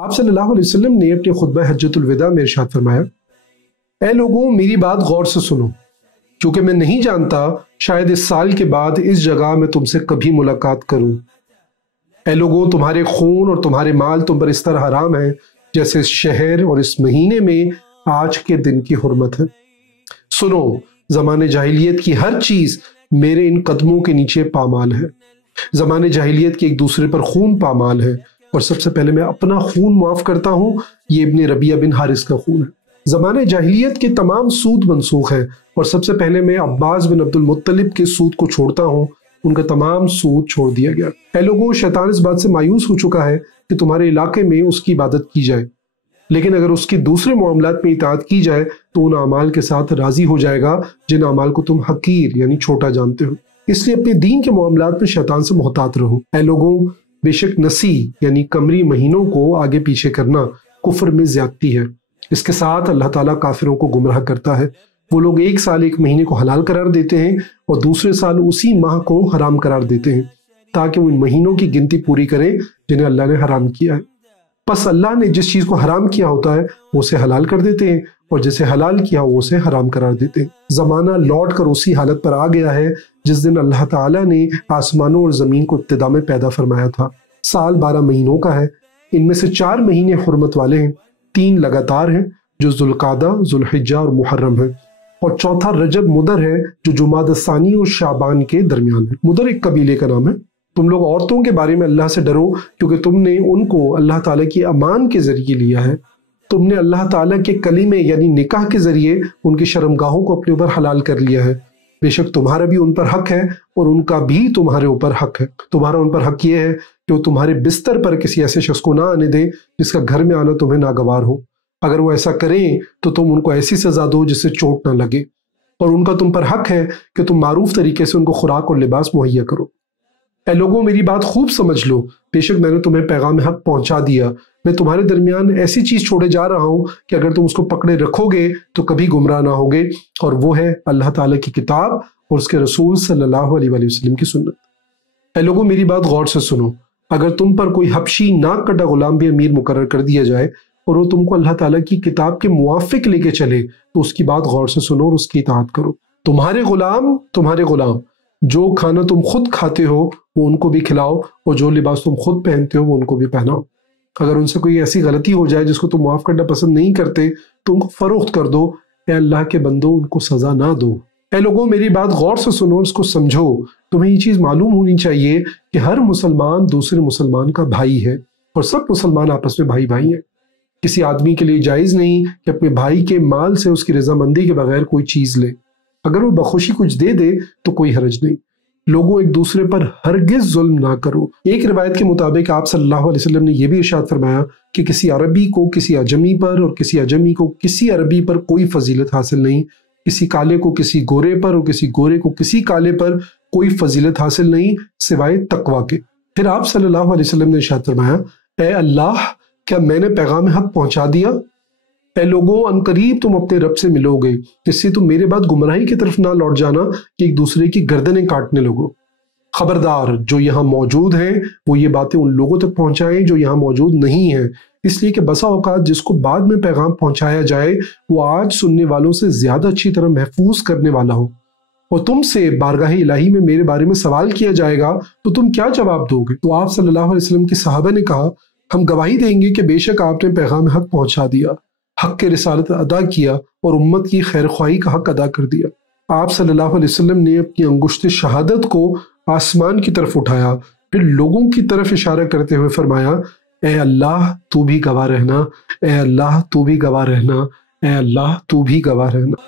آپ صلی اللہ علیہ وسلم نے اپنے خطبہ حجۃ الوداع میں ارشاد فرمایا، اے لوگوں میری بات غور سے سنو، کیونکہ میں نہیں جانتا شاید اس سال کے بعد اس جگہ میں تم سے کبھی ملاقات کروں۔ اے لوگوں تمہارے خون اور تمہارے مال تم پر اس طرح حرام ہیں جیسے اس شہر اور اس مہینے میں آج کے دن کی حرمت ہے۔ سنو، زمانے جاہلیت کی ہر چیز میرے ان قدموں کے نیچے پامال ہے۔ زمانے جاہلیت کے ایک دوسرے پر خون پامال ہے، اور سب سے پہلے میں اپنا خون معاف کرتا ہوں، یہ ابن ربیعہ بن حارث کا خون ہے۔ زمانے جاہلیت کے تمام سود منسوخ ہیں، اور سب سے پہلے میں عباس بن عبد المطلب کے سود کو چھوڑتا ہوں، ان کا تمام سود چھوڑ دیا گیا۔ اے لوگوں، شیطان اس بات سے مایوس ہو چکا ہے کہ تمہارے علاقے میں اس کی عبادت کی جائے، لیکن اگر اس کی دوسرے معاملات میں اطاعت کی جائے تو ان اعمال کے ساتھ راضی ہو جائے گا جن اعمال کو تم حقیر یعنی چھوٹا جانتے ہو۔ اس لیے اپنے دین کے معاملات میں شیطان سے محتاط رہو۔ اے لوگوں، بے شک نسی یعنی قمری مہینوں کو آگے پیچھے کرنا کفر میں زیادتی ہے۔ اس کے ساتھ اللہ تعالیٰ کافروں کو گمراہ کرتا ہے۔ وہ لوگ ایک سال ایک مہینے کو حلال قرار دیتے ہیں اور دوسرے سال اسی ماہ کو حرام قرار دیتے ہیں تاکہ وہ ان مہینوں کی گنتی پوری کریں جنہیں اللہ نے حرام کیا ہے۔ پس اللہ نے جس چیز کو حرام کیا ہوتا ہے وہ اسے حلال کر دیتے ہیں، اور جسے حلال کیا وہ اسے حرام قرار دیتے ہیں۔ زمانہ لوٹ کر اسی حالت پر آ گیا ہے جس دن اللہ تعالیٰ نے آسمانوں اور زمین کو ابتدا میں پیدا فرمایا تھا۔ سال 12 مہینوں کا ہے، ان میں سے 4 مہینے حرمت والے ہیں، 3 لگاتار ہیں جو ذوالقعدہ، ذوالحجہ اور محرم ہیں، اور چوتھا رجب مدر ہے جو جمادی الثانی اور شعبان کے درمیان ہے۔ مدر ایک قبیلے کا نام ہے۔ تم لوگ عورتوں کے بارے میں اللہ سے ڈرو، کیونکہ تم نے ان کو اللہ تعالیٰ کی امان کے ذریعے لیا ہے۔ تم نے اللہ تعالیٰ کے کلمے یعنی نکاح کے ذریعے ان کی شرمگاہوں کو اپنے اوپر حلال کر لیا ہے۔ بے شک تمہارا بھی ان پر حق ہے اور ان کا بھی تمہارے اوپر حق ہے۔ تمہارا ان پر حق یہ ہے کہ وہ تمہارے بستر پر کسی ایسے شخص کو نہ آنے دیں جس کا گھر میں آنا تمہیں ناگوار ہو۔ اگر وہ ایسا کریں تو تم ان کو ایسی سزا دو جس سے چوٹ نہ لگے، اور ان کا تم پر حق ہے کہ تم معروف طریقے سے ان کو خوراک اور لباس مہیا کرو۔ اے لوگوں میری بات خوب سمجھ لو، بے شک میں نے تمہیں پیغام حق پہنچا دیا۔ میں تمہارے درمیان ایسی چیز چھوڑے جا رہا ہوں کہ اگر تم اس کو پکڑے رکھو گے تو کبھی گمراہ نہ ہوگے، اور وہ ہے اللہ تعالیٰ کی کتاب اور اس کے رسول صلی اللہ علیہ وآلہ وسلم کی سنت۔ اے لوگوں میری بات غور سے سنو، اگر تم پر کوئی حبشی ناک کٹا غلام بھی امیر مقرر کر دیا جائے اور وہ تم کو اللہ تعالیٰ کی کتاب کے موافق لے کے چلے تو اس کی بات غور سے سنو اور اس کی اطاعت کرو۔ تمہارے غلام جو کھانا تم خود کھاتے ہو وہ ان کو بھی کھلاؤ، اور جو لباس تم خود پہنتے ہو وہ ان کو بھی پہناؤ۔ اگر ان سے کوئی ایسی غلطی ہو جائے جس کو تم معاف کرنا پسند نہیں کرتے تو ان کو فروخت کر دو۔ اے اللہ کے بندو، ان کو سزا نہ دو۔ اے لوگوں میری بات غور سے سنو، اس کو سمجھو۔ تمہیں یہ چیز معلوم ہونی چاہیے کہ ہر مسلمان دوسرے مسلمان کا بھائی ہے، اور سب مسلمان آپس میں بھائی بھائی ہیں۔ کسی آدمی کے لیے جائز نہیں کہ اپنے بھائی کے مال سے اس کی رضامندی کے بغیر کوئی چیز لے۔ اگر وہ بخوشی کچھ دے دے تو کوئی حرج نہیں۔ لوگوں ایک دوسرے پر ہرگز ظلم نہ کرو۔ ایک روایت کے مطابق آپ صلی اللہ علیہ وسلم نے یہ بھی ارشاد فرمایا کہ کسی عربی کو کسی عجمی پر اور کسی عجمی کو کسی عربی پر کوئی فضیلت حاصل نہیں، کسی کالے کو کسی گورے پر اور کسی گورے کو کسی کالے پر کوئی فضیلت حاصل نہیں سوائے تقویٰ کے۔ پھر آپ صلی اللہ علیہ وسلم نے ارشاد فرمایا، اے اللہ، کیا میں نے پیغام حق پہنچا دیا؟ اے لوگوں، عنقریب تم اپنے رب سے ملو گے، اس سے تم میرے بعد گمراہی کی طرف نہ لوٹ جانا کہ ایک دوسرے کی گردنیں کاٹنے لگو۔ خبردار، جو یہاں موجود ہیں وہ یہ باتیں ان لوگوں تک پہنچائیں جو یہاں موجود نہیں ہیں، اس لیے کہ بسا اوقات جس کو بعد میں پیغام پہنچایا جائے وہ آج سننے والوں سے زیادہ اچھی طرح محفوظ کرنے والا ہو، اور تم سے بارگاہ الہی میں میرے بارے میں سوال کیا جائے گا تو تم کیا جواب دو گے؟ تو آپ صلی اللہ علیہ وسلم کے صحابہ نے کہا، ہم گواہی دیں گے کہ بے شک آپ نے پیغام حق پہنچا دیا، حق کے رسالت ادا کیا اور امت کی خیر خواہی کا حق ادا کر دیا۔ آپ صلی اللہ علیہ وسلم نے اپنی انگشت شہادت کو آسمان کی طرف اٹھایا، پھر لوگوں کی طرف اشارہ کرتے ہوئے فرمایا، اے اللہ تو بھی گواہ رہنا، اے اللہ تو بھی گواہ رہنا، اے اللہ تو بھی گواہ رہنا۔